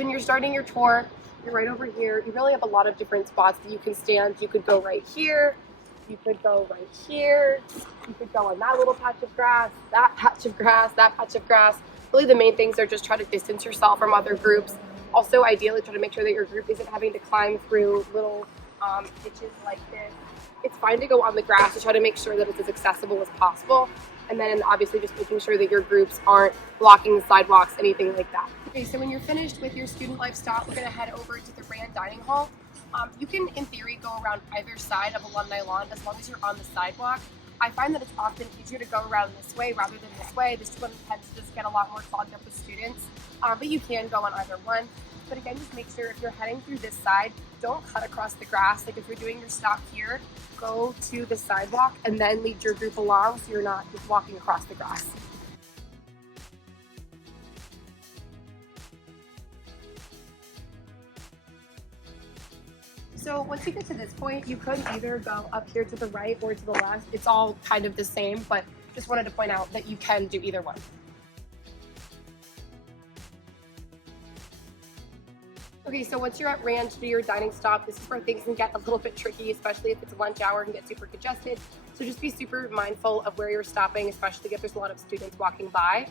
So when you're starting your tour, you're right over here. You really have a lot of different spots that you can stand. You could go right here. You could go right here. You could go on that little patch of grass, that patch of grass, that patch of grass. Really the main things are just try to distance yourself from other groups. Also, ideally, try to make sure that your group isn't having to climb through little ditches like this. It's fine to go on the grass to try to make sure that it's as accessible as possible. And then obviously just making sure that your groups aren't blocking the sidewalks, anything like that. Okay, so when you're finished with your student life stop, we're gonna head over to the Rand Dining Hall. You can, in theory, go around either side of Alumni Lawn as long as you're on the sidewalk. I find that it's often easier to go around this way rather than this way. This one tends to just get a lot more clogged up with students, but you can go on either one. But again, just make sure if you're heading through this side, don't cut across the grass. Like if you're doing your stop here, go to the sidewalk and then lead your group along so you're not just walking across the grass. So once you get to this point, you could either go up here to the right or to the left. It's all kind of the same, but just wanted to point out that you can do either one. Okay, so once you're at Rand to do your dining stop, this is where things can get a little bit tricky, especially if it's lunch hour and get super congested. So just be super mindful of where you're stopping, especially if there's a lot of students walking by.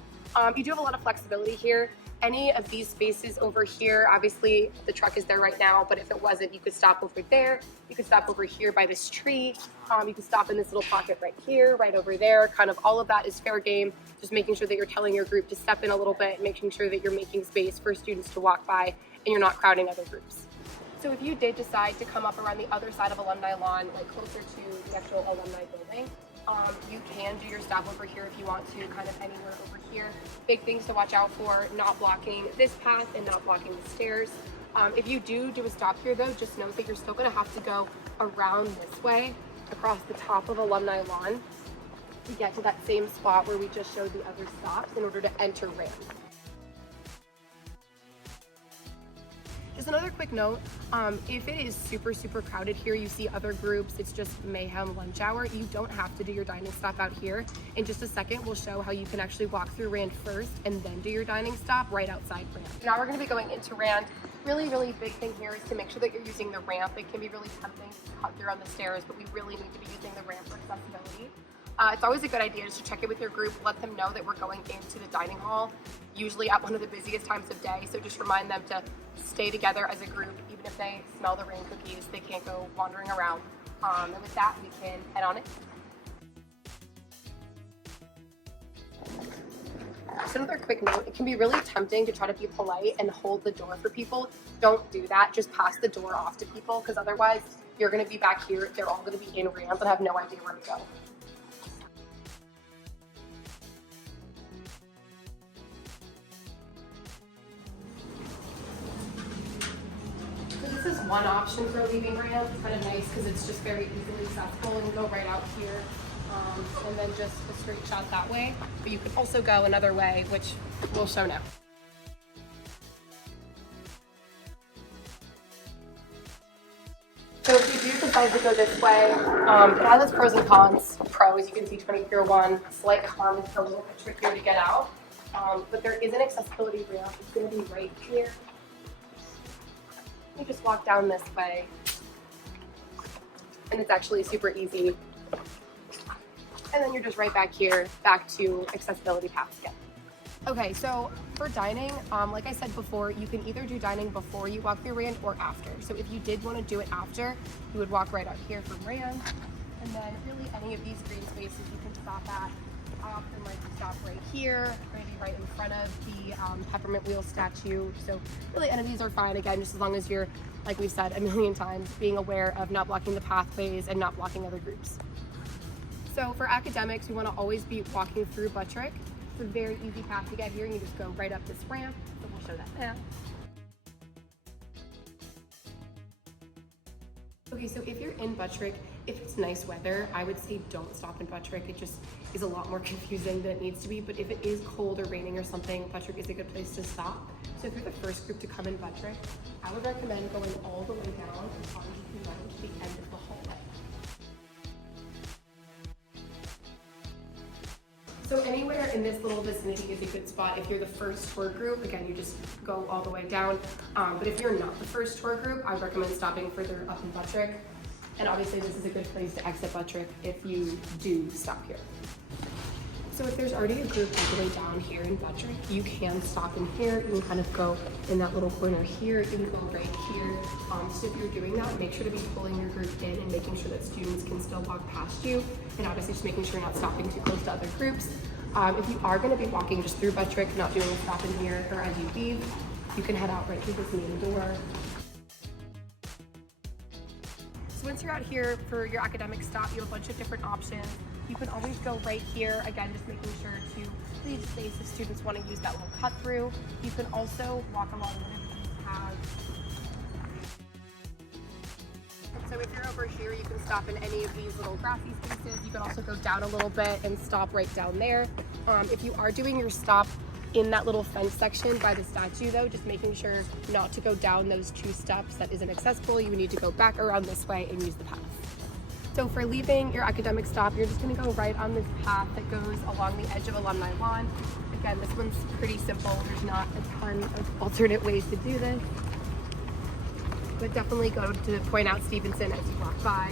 You do have a lot of flexibility here. Any of these spaces over here, obviously the truck is there right now, but if it wasn't, you could stop over there. You could stop over here by this tree. You could stop in this little pocket right here, right over there. Kind of all of that is fair game. Just making sure that you're telling your group to step in a little bit, making sure that you're making space for students to walk by and you're not crowding other groups. So if you did decide to come up around the other side of Alumni Lawn, like closer to the actual alumni building, you can do your stop over here if you want to, kind of anywhere over here. Big things to watch out for, not blocking this path and not blocking the stairs. If you do a stop here though, just note that you're still gonna have to go around this way, across the top of Alumni Lawn to get to that same spot where we just showed the other stops in order to enter Rand. Just another quick note, if it is super crowded here, you see other groups, it's just mayhem lunch hour, you don't have to do your dining stop out here. In just a second, we'll show how you can actually walk through Rand first and then do your dining stop right outside Rand. Now we're gonna be going into Rand. Really big thing here is to make sure that you're using the ramp. It can be really tempting to cut through on the stairs, but we really need to be using the ramp for accessibility. It's always a good idea just to check in with your group, let them know that we're going into the dining hall, usually at one of the busiest times of day. So just remind them to stay together as a group. Even if they smell the rain cookies, they can't go wandering around. And with that, we can head on it. Just another quick note, it can be really tempting to try to be polite and hold the door for people. Don't do that. Just pass the door off to people because otherwise you're going to be back here. They're all going to be in ramp and have no idea where to go. This is one option for leaving ramp. It's kind of nice because it's just very easily accessible and go right out here and then just a straight shot that way. But you could also go another way, which we'll show now. So if you do decide to go this way, it has its pros and cons. Pros, you can see 20 Pier 1, slight con, it's a little bit trickier to get out. But there is an accessibility ramp. It's going to be right here. You just walk down this way and it's actually super easy. And then you're just right back here, back to accessibility paths again. Okay, so for dining, like I said before, you can either do dining before you walk through Rand or after. So if you did want to do it after, you would walk right out here from Rand, and then really any of these green spaces you can stop at. Often like to stop right here, maybe right in front of the peppermint wheel statue. So really any of these are fine, again, just as long as you're, like we've said a million times, being aware of not blocking the pathways and not blocking other groups. So for academics, we want to always be walking through Buttrick. It's a very easy path to get here, and you just go right up this ramp, so we'll show that now. Okay, so if you're in Buttrick, if it's nice weather, I would say don't stop in Buttrick. It just is a lot more confusing than it needs to be. But if it is cold or raining or something, Buttrick is a good place to stop. So if you're the first group to come in Buttrick, I would recommend going all the way down as far as you can run to the end of the hallway. So anywhere in this little vicinity is a good spot. If you're the first tour group, again, you just go all the way down. But if you're not the first tour group, I recommend stopping further up in Buttrick. And obviously this is a good place to exit Buttrick if you do stop here. So if there's already a group all the way down here in Buttrick, you can stop in here. You can kind of go in that little corner here. You can go right here. So if you're doing that, make sure to be pulling your group in and making sure that students can still walk past you. And obviously just making sure you're not stopping too close to other groups. If you are going to be walking just through Buttrick, not doing a stop in here, or as you leave, you can head out right through this main door. So once you're out here for your academic stop, you have a bunch of different options. You can always go right here, again, just making sure to leave space if students want to use that little cut through. You can also walk along one of these paths. So if you're over here, you can stop in any of these little grassy spaces. You can also go down a little bit and stop right down there. If you are doing your stop in that little fence section by the statue though, just making sure not to go down those 2 steps. That isn't accessible. You need to go back around this way and use the path. So for leaving your academic stop, you're just going to go right on this path that goes along the edge of Alumni Lawn. Again, this one's pretty simple. There's not a ton of alternate ways to do this. But definitely go to point out Stevenson as you walk by.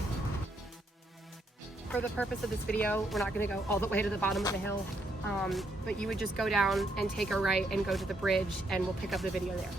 For the purpose of this video, we're not going to go all the way to the bottom of the hill, but you would just go down and take a right and go to the bridge, and we'll pick up the video there.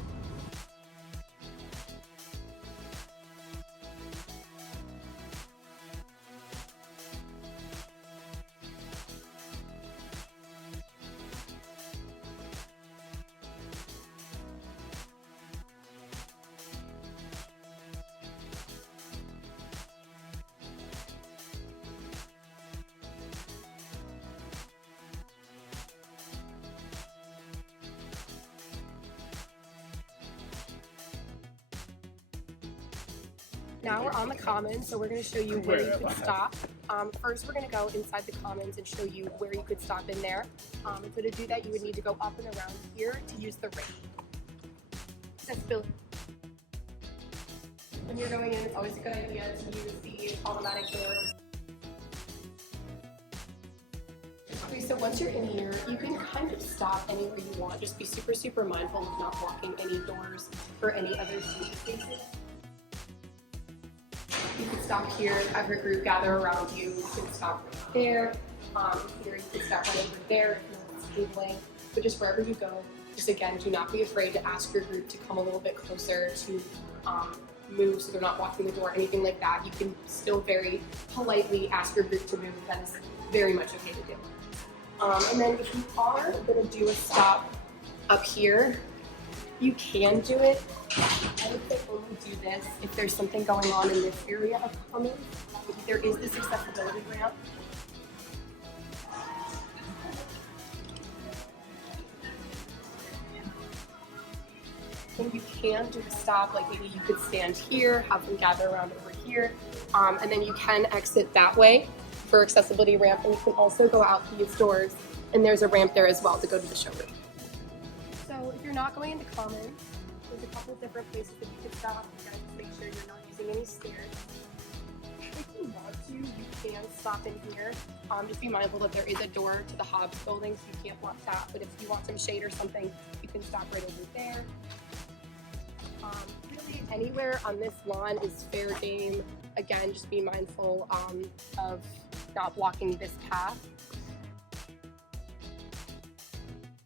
Now we're on the Commons, so we're going to show you where you could stop. First, we're going to go inside the Commons and show you where you could stop in there. And so to do that, you would need to go up and around here to use the ramp. Accessibility. When you're going in, it's always a good idea to use the automatic doors. Okay, so once you're in here, you can kind of stop anywhere you want. Just be super, super mindful of not blocking any doors or any other seating spaces. You can stop here, have your group gather around you. You can stop right there. Here you can stop right over there if no one's tabling. But just wherever you go, just again, do not be afraid to ask your group to come a little bit closer, to move so they're not blocking the door, anything like that. You can still very politely ask your group to move. That is very much okay to do. And then if you are going to do a stop up here, you can do it. I would say only do this if there's something going on in this area of Commons. There is this accessibility ramp. And you can do a stop, like maybe you could stand here, have them gather around over here, and then you can exit that way for accessibility ramp, and you can also go out these doors, and there's a ramp there as well to go to the showroom. So if you're not going into Commons, there's a couple of different places that you can stop. You guys just make sure you're not using any stairs. If you want to, you can stop in here. Just be mindful that there is a door to the Hobbs building, so you can't block that. But if you want some shade or something, you can stop right over there. Really, anywhere on this lawn is fair game. Again, just be mindful of not blocking this path.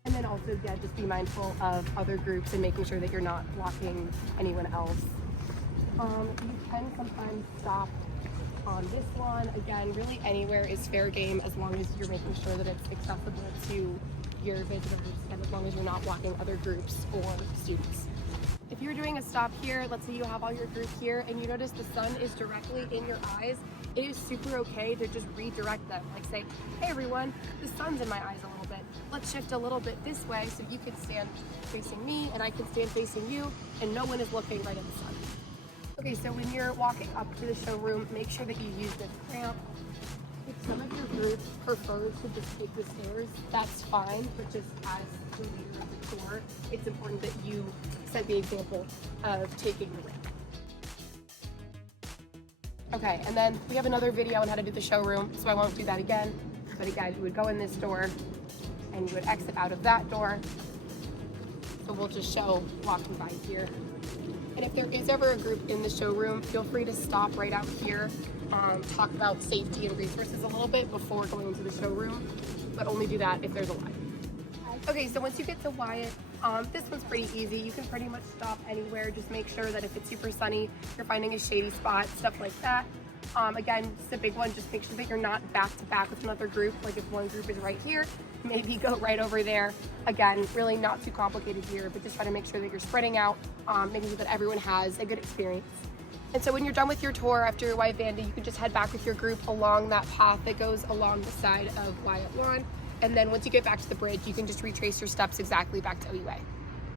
And then also, yeah, just be mindful of other groups and making sure that you're not blocking anyone else. You can sometimes stop on this lawn. Again, really anywhere is fair game as long as you're making sure that it's accessible to your visitors and as long as you're not blocking other groups or students. If you're doing a stop here, let's say you have all your group here and you notice the sun is directly in your eyes, it is super okay to just redirect them. Like say, hey everyone, the sun's in my eyes a little bit. Let's shift a little bit this way so you can stand facing me and I can stand facing you and no one is looking right at the sun. Okay, so when you're walking up to the showroom, make sure that you use this ramp. If some of your groups prefer to just take the stairs, that's fine, but just as the leader of the tour, it's important that you set the example of taking the ramp. Okay, and then we have another video on how to do the showroom, so I won't do that again. But again, you would go in this door and you would exit out of that door. So we'll just show walking by here. And if there is ever a group in the showroom, feel free to stop right out here, talk about safety and resources a little bit before going into the showroom, but only do that if there's a line. Okay, so once you get to Wyatt, this one's pretty easy. You can pretty much stop anywhere. Just make sure that if it's super sunny, you're finding a shady spot, stuff like that. Again, it's a big one. Just make sure that you're not back to back with another group. Like if one group is right here, maybe go right over there. Again, really not too complicated here, but just try to make sure that you're spreading out, making sure that everyone has a good experience. And so when you're done with your tour after your Wyatt Vanda, you can just head back with your group along that path that goes along the side of Wyatt Lawn. And then once you get back to the bridge, you can just retrace your steps exactly back to OUA.